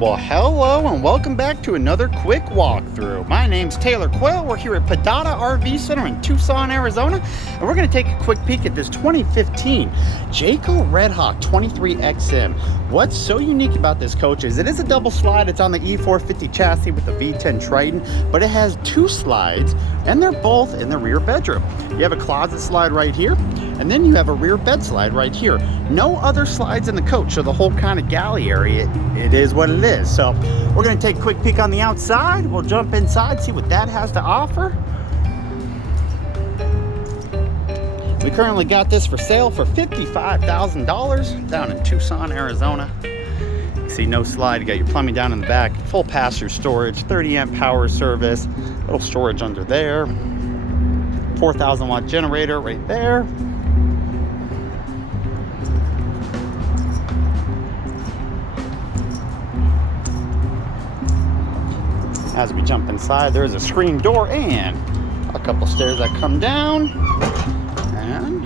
Well, hello and welcome back to another quick walkthrough. My name's Taylor Quayle. We're here at Padada RV Center in Tucson, Arizona, and we're going to take a quick peek at this 2015 Jayco Redhawk 23XM. What's so unique about this coach is it is a double slide. It's on the E450 chassis with the V10 Triton, but it has two slides, and they're both in the rear bedroom. You have a closet slide right here, and then you have a rear bed slide right here. No other slides in the coach, so the whole kind of galley area, it is what it is. So we're going to take a quick peek on the outside. We'll jump inside, see what that has to offer. We currently got this for sale for $55,000 down in Tucson, Arizona. You see no slide, you got your plumbing down in the back, full pass-through storage, 30 amp power service, little storage under there, 4,000 watt generator right there. As we jump inside, there is a screen door and a couple stairs that come down. And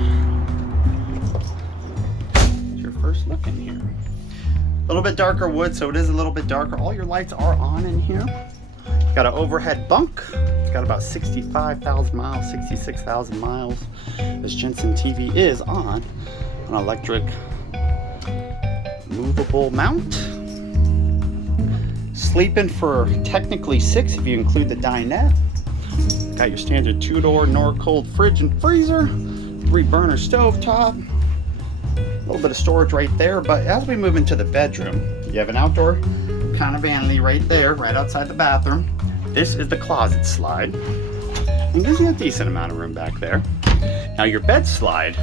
it's your first look in here. A little bit darker wood, so it is a little bit darker. All your lights are on in here. Got an overhead bunk. It's got about 65,000 miles, 66,000 miles. This Jensen TV is on an electric movable mount. Sleeping for technically 6 if you include the dinette. Got your standard 2-door Norcold fridge and freezer, 3-burner stove top, a little bit of storage right there. But as we move into the bedroom, you have an outdoor kind of vanity right there, right outside the bathroom. This is the closet slide, and gives you a decent amount of room back there. Now your bed slide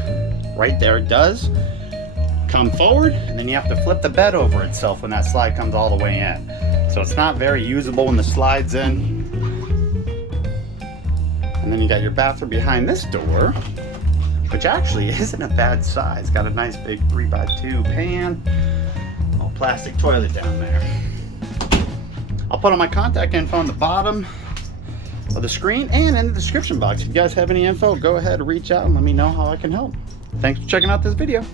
right there does come forward, and then you have to flip the bed over itself when that slide comes all the way in. So it's not very usable when the slide's in. And then you got your bathroom behind this door, which actually isn't a bad size. Got a nice big 3x2 pan, all plastic toilet down there. I'll put all my contact info on the bottom of the screen and in the description box. If you guys have any info, go ahead and reach out and let me know how I can help. Thanks for checking out this video.